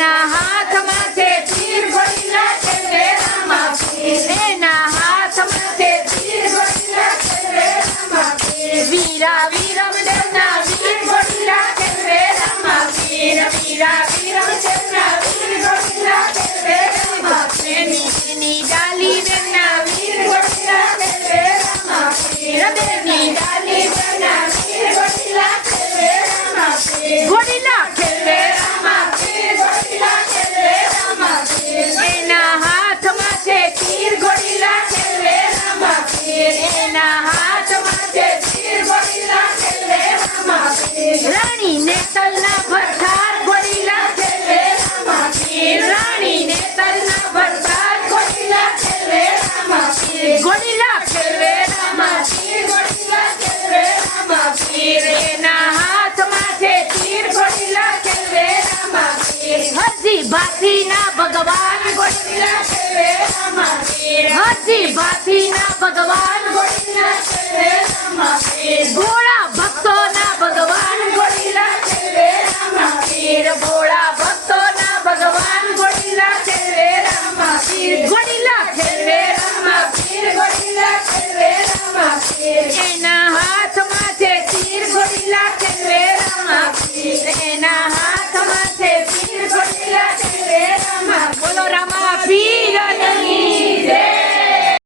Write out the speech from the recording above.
એના હાથમાં છે તીર ઘોડીલા ખેલે રામા પીર એના હાથમાં છે તીર ઘોડીલા ખેલે રામા પીર વીરા વીરમદેવના વીર ઘોડીલા ખેલે રામા પીર વીરા વીરમદેવના વીર ઘોડીલા ખેલે રામા પીર એની ડાલી બેના વીર ઘોડીલા ખેલે રામા પીર બેની ડાલી બેના વીર ઘોડીલા ખેલે રામા પીર ઘોડીલા ખેલે રામા પીર ઘોડીલા ખેલે રામા પીર એના હાથમાં છે તીર ઘોડીલા ખેલે રામા પીર એના હાથમાં છે તીર ઘોડીલા ખેલે રામા પીર રાણીને તલના ભરથાર ઘોડીલા ખેલે રામા પીર રાણીને તલના ભરથાર ઘોડીલા ખેલે રામા પીર ઘોડીલા ખેલે રામા પીર ઘોડીલા ખેલે રામા પીર એના હાથમાં છે તીર ઘોડીલા ખેલે રામા પીર હજી ભાથીના ભગવાન ઘોડીલા ખેલે રામા પીર હજી ભાથીના ભગવાન ઘોડીલા ખેલે રામા પીર ઘોડા